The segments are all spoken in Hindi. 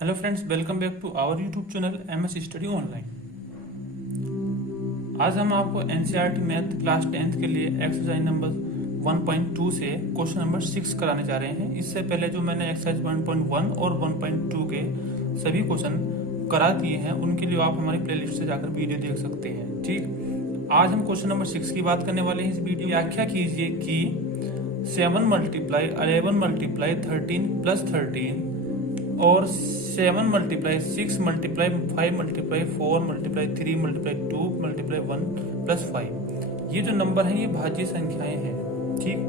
Hello friends, welcome back to our YouTube channel MS study online. आज हम आपको एनसीईआरटी मैथ क्लास 10th के लिए एक्सरसाइज नंबर 1.2 से क्वेश्चन नंबर 6 कराने जा रहे हैं। इससे पहले जो मैंने एक्सरसाइज 1.1 और 1.2 के सभी क्वेश्चन करा दिए हैं, उनके लिए आप हमारी प्लेलिस्ट से जाकर वीडियो देख सकते हैं। ठीक, आज हम क्वेश्चन नंबर 6 की बात करने वाले हैं। इस वीडियो व्याख्या कीजिए कि 7 मल्टीप्लाई 11 मल्टीप्लाई 13 प्लस 13 और 7 multiply 6 multiply 5 multiply 4 multiply 3 multiply 2 multiply 1 plus 5, ये जो नंबर है ये भाज्य संख्याएं हैं। ठीक,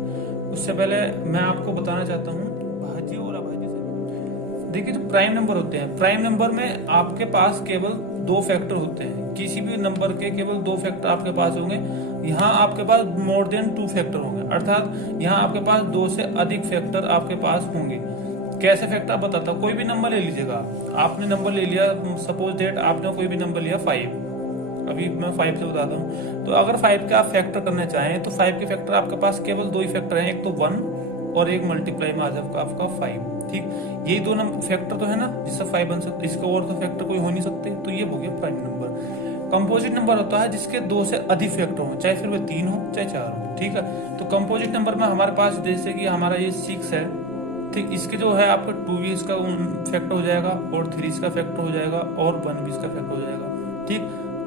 उससे पहले मैं आपको बताना चाहता हूँ भाज्य और अभाज्य संख्या। देखिए, जो प्राइम नंबर होते हैं, प्राइम नंबर में आपके पास केवल दो फैक्टर होते हैं। किसी भी नंबर के केवल दो फैक्टर आपके पास होंगे। यहाँ आपके पास मोर देन 2 फैक्टर होंगे, अर्थात यहाँ आपके पास 2 से अधिक फैक्टर आपके पास होंगे। कैसे फैक्टर आप बताता हूँ। कोई भी नंबर ले लीजिएगा, आपने नंबर ले लिया, सपोज डेट आपने कोई भी नंबर लिया 5, अभी मैं 5 से बताता हूँ। तो अगर 5 का आप फैक्टर करना चाहें तो 5 के फैक्टर आपके पास केवल 2 ही फैक्टर हैं, एक तो 1 और एक मल्टीप्लाई में आ जाएगा आपका 5। ठीक, यही दो फैक्टर तो है ना जिससे 5 बन सकते, इसके और तो फैक्टर कोई हो नहीं सकते। तो ये हो गया प्राइम नंबर। कंपोजिट नंबर होता है जिसके 2 से अधिक फैक्टर हो, चाहे फिर वे 3 हो चाहे 4 हो। ठीक है, तो कंपोजिट नंबर में हमारे पास जैसे कि हमारा ये 6 है, ठीक, इसके जो है आपका 2 भी इसका फैक्टर हो जाएगा और 3 इसका फैक्टर हो जाएगा और 1 भी इसका फैक्टर हो जाएगा। ठीक,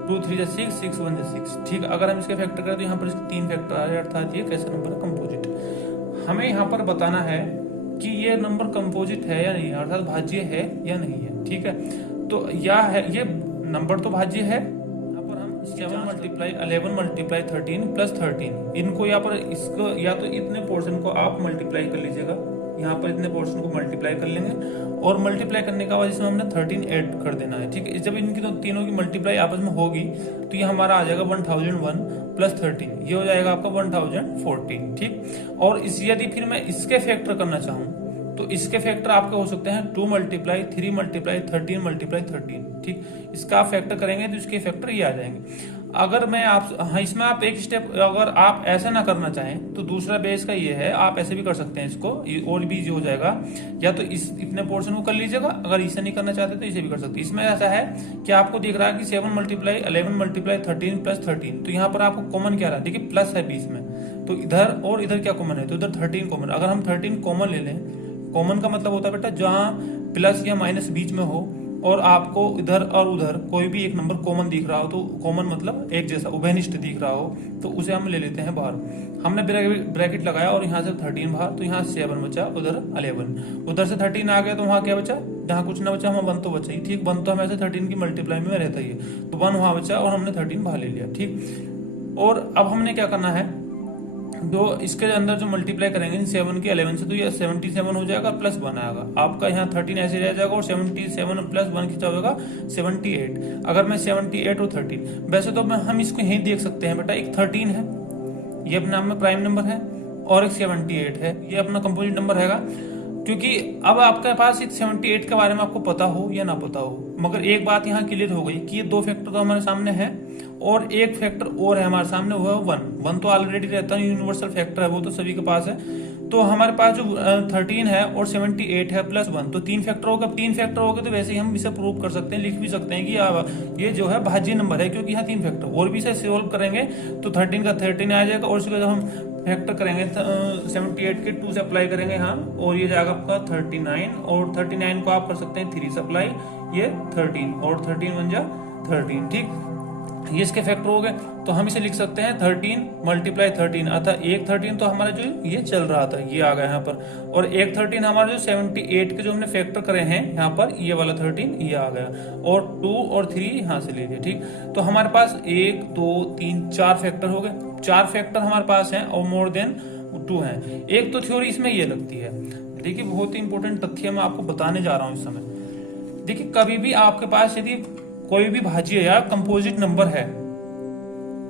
2 3 6 6 1 6। ठीक, अगर हम इसके फैक्टर करें तो यहाँ पर इसके 3 फैक्टर आ रहे हैं, अर्थात ये कैसा नंबर है, कंपोजिट। हमें यहाँ पर बताना है कि ये नंबर कंपोजिट है या नहीं है, अर्थात भाज्य है या नहीं है। ठीक है, तो या है ये नंबर तो भाज्य है। यहाँ पर हम 7 मल्टीप्लाई 11 मल्टीप्लाई 13 प्लस 13, इनको यहाँ पर इसको या तो इतने पोर्शन को आप मल्टीप्लाई कर लीजिएगा, यहाँ पर इतने पोर्शन को मल्टीप्लाई कर लेंगे और मल्टीप्लाई करने के बाद इसमें हमने 13 ऐड कर देना है। ठीक है, जब इनकी तो तीनों की मल्टीप्लाई आपस में होगी तो ये हमारा आ जाएगा 1001 प्लस 13, ये हो जाएगा आपका 1014। ठीक, और इस यदि फिर मैं इसके फैक्टर करना चाहूँ तो इसके फैक्टर आपके हो सकते हैं 2 मल्टीप्लाई 3 मल्टीप्लाई 13 मल्टीप्लाई 13। ठीक, इसका आप फैक्टर करेंगे तो इसके फैक्टर ये आ जाएंगे। अगर मैं आप इसमें आप एक स्टेप, अगर आप ऐसा ना करना चाहें तो दूसरा बेस का ये है, आप ऐसे भी कर सकते हैं इसको, और भी हो जाएगा। या तो इस इतने पोर्शन को कर लीजिएगा, अगर इसे नहीं करना चाहते तो इसे भी कर सकते हैं। इसमें ऐसा है कि आपको दिख रहा है कि 7 मल्टीप्लाई 11 मल्टीप्लाई 13 प्लस 13, तो यहाँ पर आपको कॉमन क्या रहा है, देखिए प्लस है बीच में, तो इधर और इधर क्या कॉमन है, तो इधर 13 कॉमन। अगर हम 13 कॉमन ले लें, कॉमन का मतलब होता है बेटा जहां प्लस या माइनस बीच में हो और आपको इधर और उधर कोई भी एक नंबर कॉमन दिख रहा हो, तो कॉमन मतलब एक जैसा उभयनिष्ठ दिख रहा हो, तो उसे हम ले लेते हैं बाहर। हमने ब्रैकेट लगाया और यहाँ से 13 बाहर, तो यहाँ 7 बचा, उधर 11, उधर से 13 आ गया तो वहां क्या बचा, जहाँ कुछ ना बचा वहां 1 तो बचा ही। ठीक, 1 तो हमें 13 की मल्टीप्लाई में रहता ही है, तो 1 वहां बचा और हमने 13 बाहर ले लिया। ठीक, और अब हमने क्या करना है, दो इसके अंदर जो मल्टीप्लाई करेंगे 7 के 11 से, तो ये 77 हो जाएगा प्लस 1 आएगा आपका, यहाँ 13 ऐसे रह जाएगा और 77 प्लस 1 कितना होगा 78। अगर मैं 78 और 13, वैसे तो हम इसको यही देख सकते हैं बेटा, एक 13 है ये अपने आप में प्राइम नंबर है और एक 78 है, ये अपना कंपोजिट नंबर है। क्योंकि अब आपके पास एक 78 के बारे में आपको पता हो या ना पता हो, मगर एक बात यहाँ क्लियर हो गई कि ये 2 फैक्टर तो हमारे सामने है और एक फैक्टर और है हमारे सामने, वो है 1 तो ऑलरेडी रहता है, यूनिवर्सल फैक्टर है, वो तो सभी के पास है। तो हमारे पास जो 13 है और 78 है प्लस 1, तो 3 फैक्टर होगा। 3 फैक्टर हो गए तो वैसे ही हम इसे प्रूव कर सकते हैं, लिख भी सकते हैं कि ये जो है भाज्य नंबर है, क्योंकि यहाँ 3 फैक्टर और भी इसे सोल्व करेंगे तो 13 का 13 आ जाएगा, और उसके जब हम फैक्टर करेंगे 78 के 2 से अप्लाई करेंगे यहाँ, और ये जाएगा आपका 39, और 39 को आप कर सकते हैं 3 से अप्लाई, ये 13 और 13 बन जा 13। ठीक, ये इसके फैक्टर हो गए, तो हम इसे लिख सकते हैं 13 मल्टीप्लाई 13, अर्थात एक 13 तो हमारा जो ये चल रहा था ये आ गया यहाँ पर, और एक 13 हमारा जो 78 के जो हमने फैक्टर करे हैं यहाँ पर, ये वाला 13 ये आ गया, और 2 और 3 यहाँ से ले लिए। ठीक, तो हमारे पास 1 2 3 4 फैक्टर हो गए, 4 फैक्टर हमारे पास हैं और मोर देन 2 हैं। एक तो थ्योरी इसमें ये लगती है, देखिए बहुत ही इंपॉर्टेंट तथ्य मैं आपको बताने जा रहा हूँ इस समय। देखिए, कभी भी आपके पास यदि कोई भी भाज्य या कंपोजिट नंबर है,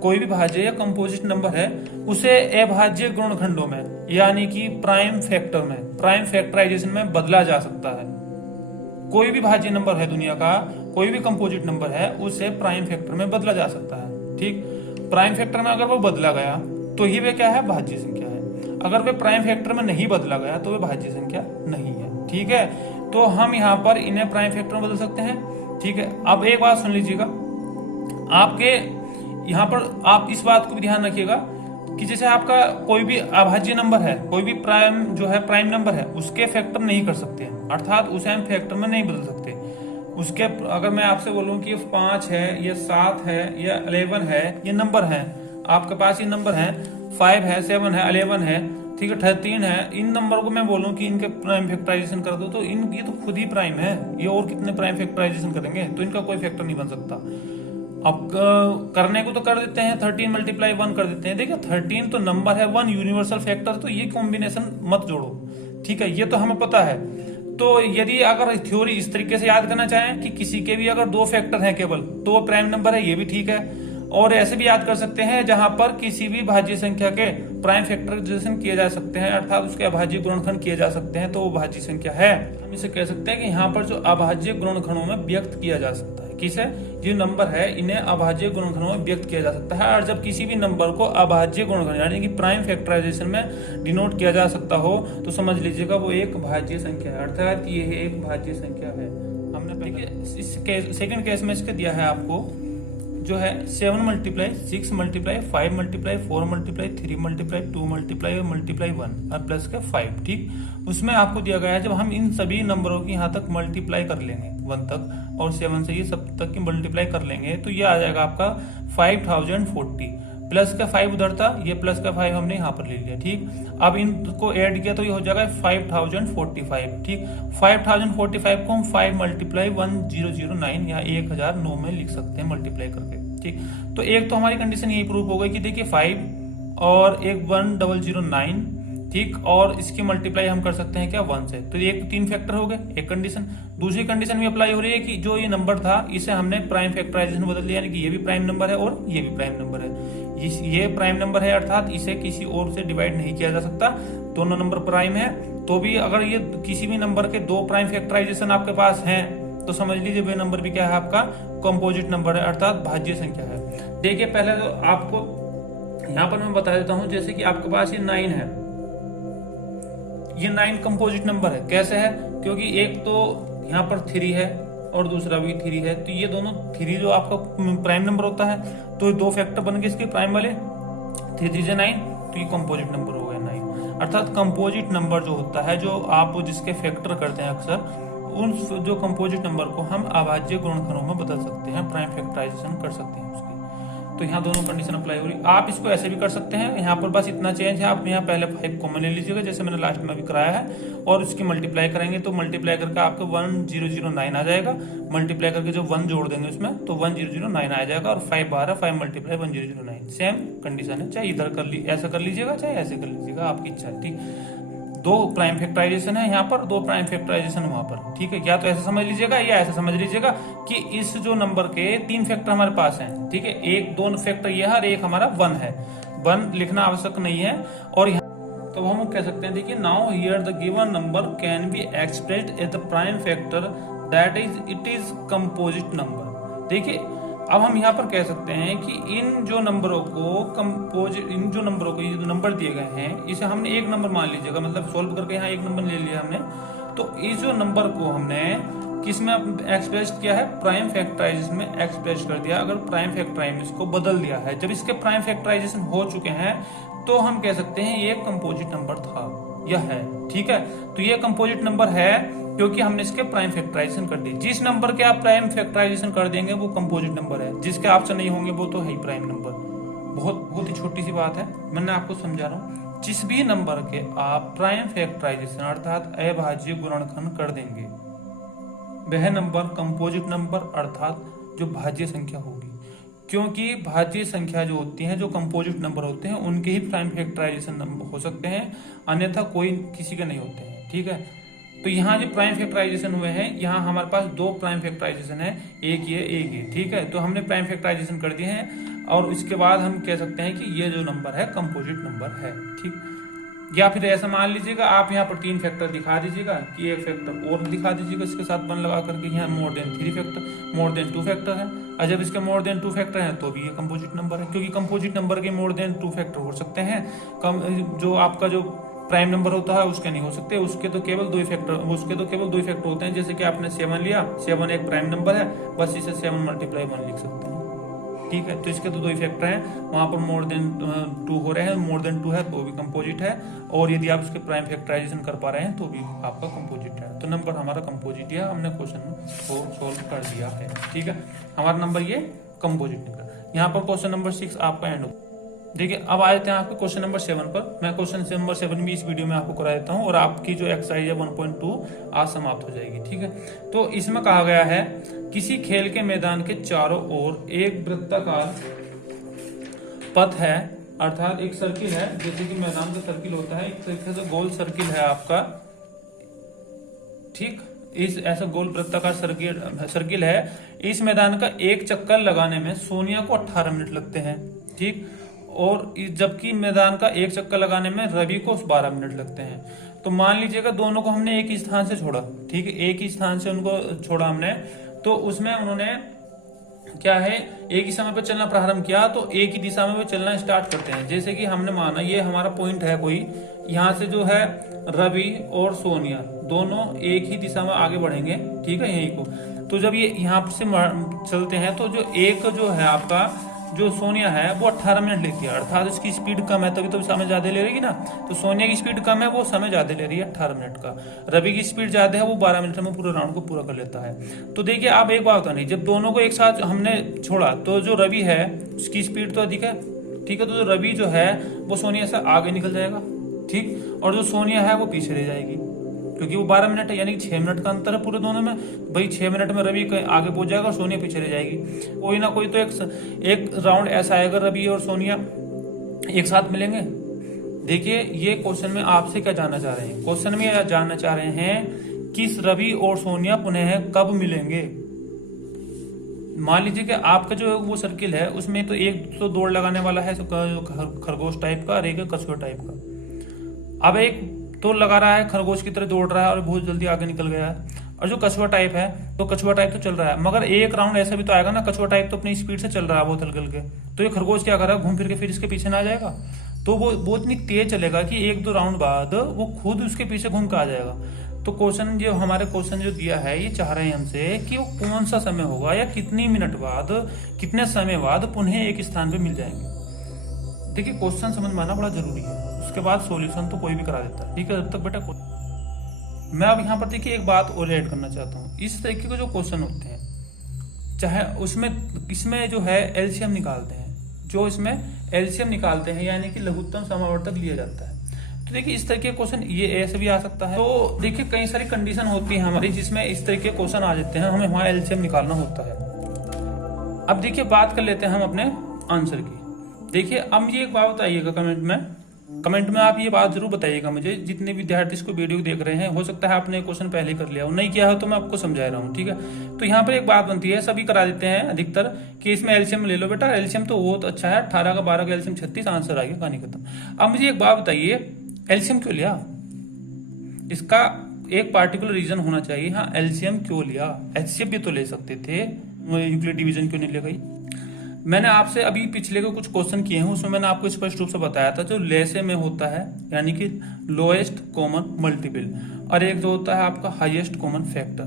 कोई भी भाज्य या कंपोजिट नंबर है, उसे अभाज्य गुणनखंडों में यानी कि प्राइम फैक्टर में, प्राइम फैक्टराइजेशन में बदला जा सकता है। कोई भी भाज्य नंबर है दुनिया का, कोई भी कंपोजिट नंबर है, उसे प्राइम फैक्टर में बदला जा सकता है। ठीक, प्राइम फैक्टर में अगर वो बदला गया तो ही वे क्या है, भाज्य संख्या है। अगर वे प्राइम फैक्टर में नहीं बदला गया तो वे भाज्य संख्या नहीं है। ठीक है, तो हम यहाँ पर इन्हें प्राइम फैक्टर में बदल सकते हैं। ठीक है, अब एक बात सुन लीजिएगा, आपके यहाँ पर आप इस बात को भी ध्यान रखिएगा कि जैसे आपका कोई भी अभाज्य नंबर है, कोई भी प्राइम जो है प्राइम नंबर है, उसके फैक्टर नहीं कर सकते, अर्थात उसे हम फैक्टर में नहीं बदल सकते। उसके अगर मैं आपसे बोलूं कि 5 है, ये 7 है, ये 11 है, ये नंबर है आपके पास, ये नंबर है 5 है, 7 है, 11 है, ठीक है, 13 है, इन नंबर को मैं बोलूं कि इनके प्राइम फैक्टराइजेशन कर दो तो ये तो खुद ही प्राइम है, ये और कितने प्राइम फैक्टराइजेशन करेंगे, तो इनका कोई फैक्टर नहीं बन सकता। अब करने को तो कर देते हैं, 13 मल्टीप्लाई 1 कर देते हैं। देखिए 13 तो नंबर है, 1 यूनिवर्सल फैक्टर, तो ये कॉम्बिनेशन मत जोड़ो। ठीक है, ये तो हमें पता है। तो यदि अगर थ्योरी इस तरीके से याद करना चाहें कि किसी के भी अगर 2 फैक्टर हैं केवल, तो वो प्राइम नंबर है, ये भी ठीक है। और ऐसे भी याद कर सकते हैं जहां पर किसी भी भाज्य संख्या के प्राइम फैक्टराइजेशन किए जा सकते हैं, अर्थात उसके अभाज्य गुणनखंड किए जा सकते हैं, तो वो भाज्य संख्या है। हम इसे कह सकते हैं कि यहाँ पर जो अभाज्य गुणनखंडों में व्यक्त किया जा सकता है, किसे, जो नंबर है इन्हें अभाज्य गुणनखंडों में व्यक्त किया जा सकता है। और जब किसी भी नंबर को अभाज्य गुणनखंड यानी कि प्राइम फैक्टराइजेशन में डिनोट किया जा सकता हो, तो समझ लीजिएगा वो एक भाज्य संख्या है, अर्थात ये एक भाज्य संख्या है। हमने देखिए सेकंड केस में इसके दिया है आपको जो है 7 multiply 6 multiply 5 multiply 4 multiply 3 multiply 2 multiply multiply 1 और प्लस का 5। ठीक, उसमें आपको दिया गया है जब हम इन सभी नंबरों की यहाँ तक मल्टीप्लाई कर लेंगे 1 तक और 7 से ये सब तक की मल्टीप्लाई कर लेंगे, तो ये आ जाएगा आपका 5040। प्लस का 5 उधर था, ये प्लस का 5 हमने यहाँ पर ले लिया। ठीक, अब इनको ऐड किया तो ये हो जाएगा 5045। ठीक, 5045 को हम 5 मल्टीप्लाई 1009 या 1009 में लिख सकते हैं मल्टीप्लाई करके। ठीक, तो एक तो हमारी कंडीशन यही प्रूव हो गई कि देखिए 5 और एक 1009, ठीक, और इसकी मल्टीप्लाई हम कर सकते हैं क्या 1 से, तो एक 3 फैक्टर हो गए, एक कंडीशन। दूसरी कंडीशन भी अप्लाई हो रही है कि जो ये नंबर था इसे हमने प्राइम फैक्टराइजेशन बदल दिया, यानी कि ये भी प्राइम नंबर है और ये भी प्राइम नंबर है। ये प्राइम नंबर है, अर्थात इसे किसी और से डिवाइड नहीं किया जा सकता, दोनों नंबर प्राइम है। तो भी अगर ये किसी भी नंबर के 2 प्राइम फैक्टराइजेशन आपके पास हैं, तो समझ लीजिए वे नंबर भी क्या है आपका कंपोजिट नंबर है, अर्थात भाज्य संख्या है। देखिए पहले तो आपको यहाँ पर मैं बता देता हूँ, जैसे कि आपके पास ये 9 है, ये 9 कंपोजिट नंबर है। कैसे है, क्योंकि एक तो यहाँ पर 3 है और दूसरा भी 3 है, तो ये दोनों 3 जो आपका प्राइम नंबर होता है, तो 2 फैक्टर बन गए इसके प्राइम वाले, 3 3 9, तो ये कंपोजिट नंबर हो गया 9। अर्थात कंपोजिट नंबर जो होता है, जो आप जिसके फैक्टर करते हैं अक्सर, उन जो कंपोजिट नंबर को हम अभाज्य गुणनखंडों में बदल सकते हैं, प्राइम फैक्टराइजेशन कर सकते हैं उसकी। तो यहाँ दोनों कंडीशन अप्लाई हो रही। आप इसको ऐसे भी कर सकते हैं, यहाँ पर बस इतना चेंज है, आप यहाँ पहले 5 कॉमन ले लीजिएगा जैसे मैंने लास्ट में भी कराया है, और उसकी मल्टीप्लाई करेंगे तो मल्टीप्लाई करके आपको 1009 आ जाएगा। मल्टीप्लाई करके जो 1 जोड़ देंगे उसमें तो 1009 आ जाएगा, और 5 बार 5 मल्टीप्लाई 1009, सेम कंडीशन है। चाहे इधर ऐसा कर लीजिएगा, चाहे ऐसे कर लीजिएगा, आपकी इच्छा है। ठीक, 2 प्राइम फैक्टराइजेशन है यहाँ पर, 2 प्राइम फैक्टराइजेशन वहां पर। ठीक है, या तो ऐसा समझ लीजिएगा या ऐसा समझ लीजिएगा कि इस जो नंबर के 3 फैक्टर हमारे पास हैं, ठीक है, एक 2 फैक्टर ये है और एक हमारा 1 है। 1 लिखना आवश्यक नहीं है। और यहाँ तो हम कह सकते हैं, देखिए now here the given number can be expressed as the prime factor that is it is composite number. देखिए अब हम यहाँ पर कह सकते हैं कि इन जो नंबरों को इन जो नंबरों को ये जो नंबर दिए गए हैं, इसे हमने एक नंबर मान लीजिएगा, मतलब सोल्व करके यहाँ एक नंबर ले लिया हमने, तो इस जो नंबर को हमने किस में एक्सप्रेस किया है, प्राइम फैक्टराइजेशन में एक्सप्रेस कर दिया। अगर प्राइम फैक्टराइजेशन को बदल दिया है, जब इसके प्राइम फैक्टराइजेशन हो चुके हैं, तो हम कह सकते हैं ये कंपोजिट नंबर था, यह है। ठीक है, तो ये कंपोजिट नंबर है क्योंकि हमने इसके प्राइम फैक्टराइजेशन कर दी। जिस नंबर के आप प्राइम फैक्टराइजेशन कर देंगे वो कंपोजिट नंबर है, जिसके ऑप्शन नहीं होंगे वो तो है ही प्राइम नंबर। बहुत ही छोटी सी बात है, मैंने आपको समझा रहा हूँ। जिस भी नंबर के आप प्राइम फैक्टराइजेशन अर्थात अभाज्य गुणनखंड कर देंगे, वह नंबर कंपोजिट नंबर अर्थात जो भाज्य संख्या होगी। क्योंकि भाज्य संख्या जो होती है, जो कंपोजिट नंबर होते हैं, उनके ही प्राइम फैक्टराइजेशन नंबर हो सकते हैं, अन्यथा कोई किसी के नहीं होते हैं। ठीक है, तो यहाँ जो प्राइम फैक्टराइजेशन हुए हैं, यहाँ हमारे पास 2 प्राइम फैक्टराइजेशन है, एक ये। ठीक है, तो हमने प्राइम फैक्टराइजेशन कर दिए हैं, और इसके बाद हम कह सकते हैं कि ये जो नंबर है कंपोजिट नंबर है। ठीक, या फिर ऐसा मान लीजिएगा, आप यहाँ पर 3 फैक्टर दिखा दीजिएगा कि एक फैक्टर और दिखा दीजिएगा इसके साथ 1 लगा करके, यहाँ more than 3 factor, more than 2 factor है। और जब इसके मोर देन 2 फैक्टर हैं तो भी ये कंपोजिट नंबर है, क्योंकि कंपोजिट नंबर के मोर देन 2 फैक्टर हो सकते हैं। जो आपका जो प्राइम नंबर होता है उसके नहीं हो सकते, उसके तो केवल दो इफेक्टर होते हैं। जैसे कि आपने 7 लिया, 7 एक प्राइम नंबर है, बस इसे 7 × 1 लिख सकते हैं, ठीक है। तो इसके तो दो इफेक्टर हैं, वहां पर मोर देन 2 हो रहे हैं, मोर देन 2 है तो भी कंपोजिट है, और यदि आप उसके प्राइम फैक्टराइजेशन कर पा रहे हैं तो भी आपका कंपोजिट है। तो नंबर हमारा कंपोजिट है, हमने क्वेश्चन को सोल्व कर दिया है, ठीक है। हमारा नंबर ये कंपोजिट निकला। यहाँ पर क्वेश्चन नंबर 6 आपका एंड हो। देखिए अब आ जाते हैं आपके क्वेश्चन नंबर 7 पर। मैं क्वेश्चन नंबर 7 भी इस वीडियो में आपको करा देता हूँ, और आपकी जो एक्सरसाइज है 1.2 आज समाप्त हो जाएगी, ठीक है। तो इसमें कहा गया है किसी खेल के मैदान के चारों ओर एक वृत्ताकार पथ है, अर्थात एक सर्किल है, जैसे कि मैदान का सर्किल होता है, एक तरीके से गोल सर्किल है आपका, ठीक। इस ऐसा गोल वृत्ताकार सर्किल है। इस मैदान का एक चक्कर लगाने में सोनिया को 18 मिनट लगते हैं, ठीक। और जबकि मैदान का एक चक्कर लगाने में रवि को 12 मिनट लगते हैं। तो मान लीजिएगा दोनों को हमने एक ही स्थान से छोड़ा, ठीक है, एक ही स्थान से उनको छोड़ा हमने, तो उसमें उन्होंने क्या है, एक ही समय पर चलना प्रारंभ किया, तो एक ही दिशा में वो चलना स्टार्ट करते हैं। जैसे कि हमने माना ये हमारा पॉइंट है कोई, यहाँ से जो है रवि और सोनिया दोनों एक ही दिशा में आगे बढ़ेंगे, ठीक है, यही को। तो जब ये यहाँ से चलते हैं तो जो एक जो है आपका जो सोनिया है वो 18 मिनट लेती है, अर्थात उसकी स्पीड कम है, तभी तो समय ज्यादा ले रही ना। तो सोनिया की स्पीड कम है, वो समय ज्यादा ले रही है 18 मिनट का। रवि की स्पीड ज्यादा है, वो 12 मिनट में पूरे राउंड को पूरा कर लेता है। तो देखिए आप एक बात नहीं, जब दोनों को एक साथ हमने छोड़ा तो जो रवि है उसकी स्पीड तो अधिक है, ठीक है। तो जो रवि जो है वो सोनिया से आगे निकल जाएगा, ठीक, और जो सोनिया है वो पीछे रह जाएगी, क्योंकि वो 12 मिनट है, यानी कि 6 मिनट का अंतर है पूरे दोनों में। भाई 6 मिनट में रवि आगे पहुंच जाएगा और सोनिया पीछे रह जाएगी। कोई ना कोई तो एक राउंड ऐसा आएगा रवि और सोनिया एक साथ मिलेंगे। देखिए ये क्वेश्चन में आपसे क्या जानना चाह रहे हैं, क्वेश्चन में यह जानना चाह रहे हैं कि रवि और सोनिया पुनः कब मिलेंगे। मान लीजिए कि आपका जो वो सर्किल है उसमें तो एक तो दौड़ लगाने वाला है खरगोश टाइप का और एक कछुआ टाइप का। अब एक तो लगा रहा है, खरगोश की तरह दौड़ रहा है और बहुत जल्दी आगे निकल गया है, और जो कछुआ टाइप है तो कछुआ टाइप तो चल रहा है, मगर एक राउंड ऐसा भी तो आएगा ना, कछुआ टाइप तो अपनी स्पीड से चल रहा है बहुत हल्के हल्के, तो ये खरगोश क्या कर रहा है, घूम फिर के फिर इसके पीछे ना आ जाएगा। तो वो इतनी तेज चलेगा कि 1-2 राउंड बाद वो खुद उसके पीछे घूम के आ जाएगा। तो क्वेश्चन जो हमारे क्वेश्चन जो दिया है, ये चाह रहे हैं हमसे कि वो कौन सा समय होगा या कितनी मिनट बाद, कितने समय बाद पुनः एक स्थान पे मिल जाएंगे। देखिए क्वेश्चन समझ में आना बड़ा जरूरी है, उसके बाद सॉल्यूशन तो कोई भी करा देता है, ठीक है। जब तक बेटा मैं अब यहाँ पर देखिए एक बात और ऐड करना चाहता हूँ। इस तरीके के जो क्वेश्चन होते हैं, चाहे उसमें इसमें जो है एलसीएम निकालते हैं, जो इसमें एलसीएम निकालते हैं यानी कि लघुत्तम समावर्तक लिया जाता है। तो देखिए इस तरीके के क्वेश्चन ये ऐसे भी आ सकता है। तो देखिए कई सारी कंडीशन होती है हमारी जिसमें इस तरीके के क्वेश्चन आ जाते हैं, हमें वहां एलसीएम निकालना होता है। अब देखिए बात कर लेते हैं हम अपने आंसर की। देखिए अब मुझे एक बात बताइएगा कमेंट में आप ये बात जरूर बताइएगा मुझे, जितने विद्यार्थी इसको वीडियो देख रहे हैं, हो सकता है आपने क्वेश्चन पहले कर लिया हो, नहीं किया हो तो मैं आपको समझा रहा हूँ, ठीक है। तो यहाँ पर एक बात बनती है, सभी करा देते हैं अधिकतर, कि इसमें एलसीएम ले लो बेटा, एलसीएम तो बहुत अच्छा है, 18 का 12 का एलसीएम 36, आंसर आ गया, कहानी खत्म। अब मुझे एक बात बताइए, एलसीएम क्यों लिया? इसका एक पार्टिकुलर रीजन होना चाहिए। हाँ, एलसीएम क्यों लिया? एचसीएफ भी तो ले सकते थे, यूक्लिड डिवीजन क्यों नहीं ले गई? मैंने आपसे अभी पिछले के कुछ क्वेश्चन किए हैं, उसमें मैंने आपको स्पष्ट रूप से बताया था, जो लेसे में होता है यानी कि लोएस्ट कॉमन मल्टीपल, और एक जो होता है आपका हाईएस्ट कॉमन फैक्टर।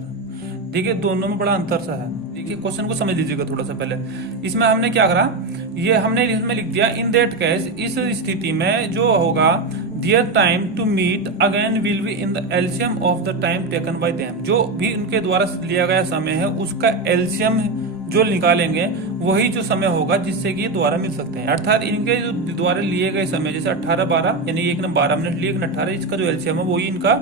देखिए दोनों में बड़ा अंतर सा है। देखिए क्वेश्चन को समझ लीजिएगा थोड़ा सा पहले। इसमें हमने क्या करा, ये हमने इसमें लिख दिया, इन दैट केस, इस स्थिति में जो होगा, their time to meet again will be in the LCM of the time taken by them. जो भी उनके द्वारा लिया गया समय है उसका एलसीएम जो निकालेंगे वही जो समय होगा जिससे कि ये दोबारा मिल सकते हैं। अर्थात इनके जो द्वारा लिए गए समय, जैसे 18-12 यानी एक ने 12 मिनट लिए, एक ने 18, इसका जो एलसीएम है वही इनका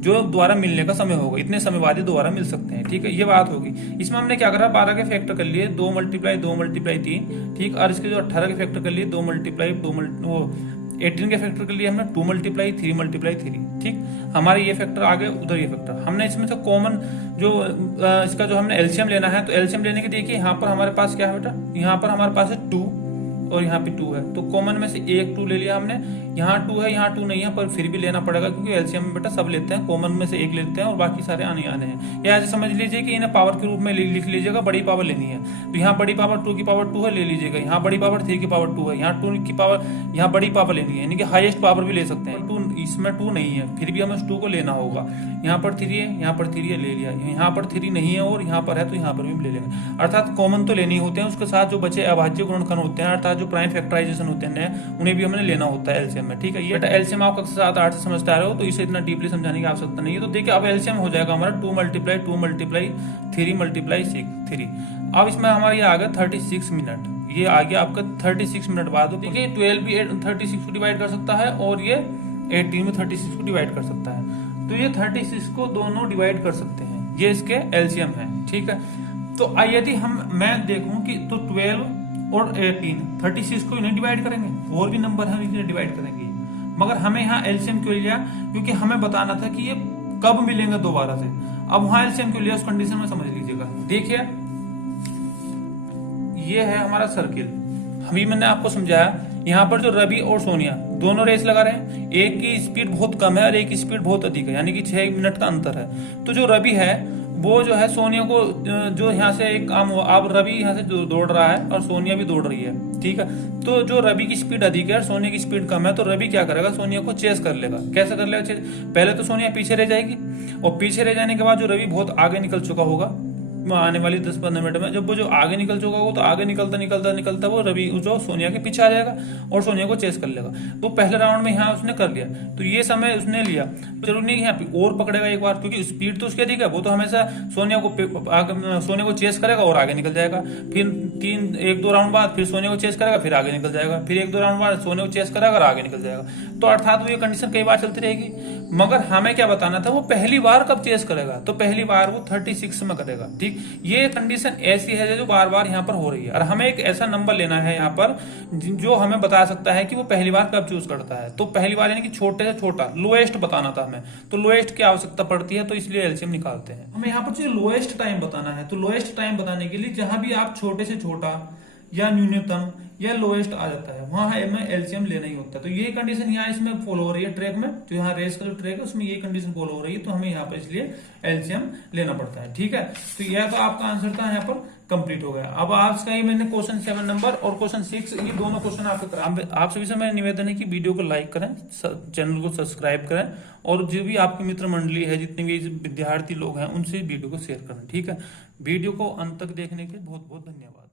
जो दोबारा मिलने का समय होगा, इतने समय बाद ही दोबारा मिल सकते हैं, ठीक है। ये बात होगी। इसमें हमने क्या करा, 12 के फैक्टर कर लिए 2 × 2 × 3, ठीक, और इसके जो 18 के फैक्टर कर लिए 2 × 18 के फैक्टर के लिए हमने 2 × 3 × 3, ठीक। हमारे ये फैक्टर आ गए, उधर ये फैक्टर। हमने इसमें से कॉमन जो इसका जो हमने एलसीएम लेना है, तो एलसीएम लेने के देखिए यहाँ पर हमारे पास क्या है बेटा, यहाँ पर हमारे पास है 2 और यहाँ पे 2 है, तो कॉमन में से एक 2 ले लिया हमने। यहाँ 2 है, यहाँ 2 नहीं है, पर फिर भी लेना पड़ेगा क्योंकि एलसीएम में बेटा सब लेते हैं, कॉमन में से एक लेते हैं और बाकी सारे आने हैं। या ऐसे समझ लीजिए कि इन्हें पावर के रूप में लिख लीजिएगा, बड़ी पावर लेनी है तो यहाँ बड़ी पावर 2 की पावर 2 है, ले लीजिएगा। यहाँ बड़ी पावर 3 की पावर 2 है, यहाँ 2 की पावर, यहाँ बड़ी पावर लेनी है, यानी कि हाईएस्ट पावर भी ले सकते हैं। 2 इसमें 2 नहीं है, फिर भी हमें उस 2 को लेना होगा। यहाँ पर 3 है, यहाँ पर 3 है, ले लिया। यहाँ पर 3 नहीं है और यहाँ पर है, तो यहाँ पर भी ले लेंगे। अर्थात कॉमन तो लेने ही होते हैं, उसके साथ जो बचे अभाज्य गुणनखंड होते हैं, अर्थात जो प्राइम फैक्टराइजेशन होते हैं, उन्हें भी हमें लेना होता है एलसीएम में। ठीक है, ये एलसीएम आप कक्षा 7 8 से समझते आ रहे हो, तो इसे इतना डीपली समझाने की आवश्यकता नहीं है। तो देखिए अब एलसीएम हो जाएगा हमारा 2 × 2 × 3 × 3। अब इसमें हमारा ये आ गया 36 मिनट, ये आ गया आपका 36 मिनट बाद। देखिए 12 भी 36 को डिवाइड कर सकता है और ये 18 में 36 को डिवाइड कर सकता है। तो ये 36 को दोनों डिवाइड कर सकते हैं, ये इसके एलसीएम है। ठीक है, तो यदि मैं देखूं कि तो 12 और 18 36 को इन्हें डिवाइड करेंगे, और भी नंबर है इन्हें डिवाइड करेंगे, मगर हमें यहाँ एलसीएम क्यों लिया? क्योंकि हमें बताना था कि ये कब मिलेंगे दोबारा से। अब वहां एलसीएम क्यों लिया उस कंडीशन में समझ लीजिएगा। देखिए ये है हमारा सर्किल, अभी मैंने आपको समझाया। यहाँ पर जो रवि और सोनिया दोनों रेस लगा रहे हैं, एक की स्पीड बहुत कम है और एक की स्पीड बहुत अधिक है, यानी कि 6 मिनट का अंतर है। तो जो रवि है वो जो है सोनिया को जो यहाँ से एक काम हुआ, अब रवि यहाँ से दौड़ रहा है और सोनिया भी दौड़ रही है। ठीक है, तो जो रवि की स्पीड अधिक है और सोनिया की स्पीड कम है, तो रवि क्या करेगा? सोनिया को चेस कर लेगा। कैसे कर लेगा चेस? पहले तो सोनिया पीछे रह जाएगी और पीछे रह जाने के बाद जो रवि बहुत आगे निकल चुका होगा आने वाली 10-15 मिनट में, जब वो जो आगे निकल चुका होगा तो आगे निकलता वो रवि जो सोनिया के पीछे आ जाएगा और सोनिया को चेस कर लेगा। तो पहले राउंड में यहाँ उसने कर लिया, तो ये समय उसने लिया, तो जरूरी नहीं यहाँ पे और पकड़ेगा एक बार, क्योंकि स्पीड तो उसकी अधिक है। वो तो हमेशा सोनिया को चेस करेगा और आगे निकल जाएगा। फिर 1-2 राउंड बाद फिर सोनिया को चेस करेगा, फिर आगे निकल जाएगा। फिर 1-2 राउंड बाद सोनिया को चेस करेगा और आगे निकल जाएगा। तो अर्थात वो ये कंडीशन कई बार चलती रहेगी। मगर हमें क्या बताना था, वो पहली बार कब चेस करेगा? तो पहली बार वो 36 में करेगा। ठीक, ये कंडीशन ऐसी है जो बार बार यहाँ पर हो रही है, और हमें एक ऐसा नंबर लेना है यहाँ पर जो हमें बता सकता है कि वो पहली बार कब चूज करता है। तो पहली बार यानी कि छोटे से छोटा लोएस्ट बताना था हमें, तो लोएस्ट की आवश्यकता पड़ती है, तो इसलिए एलसीएम निकालते हैं। हमें यहाँ पर जो लोएस्ट टाइम बताना है, तो लोएस्ट टाइम बताने के लिए जहां भी आप छोटे से छोटा या न्यूनतम या लोएस्ट आ जाता है, वहां हमें एलसीएम लेना ही होता है। तो ये कंडीशन यहाँ इसमें फॉलो हो रही है ट्रैक में, जो यहाँ रेस का जो ट्रैक है उसमें ये कंडीशन फॉलो हो रही है, तो हमें यहाँ पर इसलिए एलसीएम लेना पड़ता है। ठीक है, तो यह तो आपका आंसर था यहाँ पर कंप्लीट हो गया। अब आज का ही मैंने क्वेश्चन 7 नंबर और क्वेश्चन 6 ये दोनों क्वेश्चन आपके आप सभी से मेरा निवेदन है कि वीडियो को लाइक करें, चैनल को सब्सक्राइब करें, और जो भी आपकी मित्र मंडली है, जितने भी विद्यार्थी लोग हैं, उनसे वीडियो को शेयर करें। ठीक है, वीडियो को अंत तक देखने के बहुत बहुत धन्यवाद।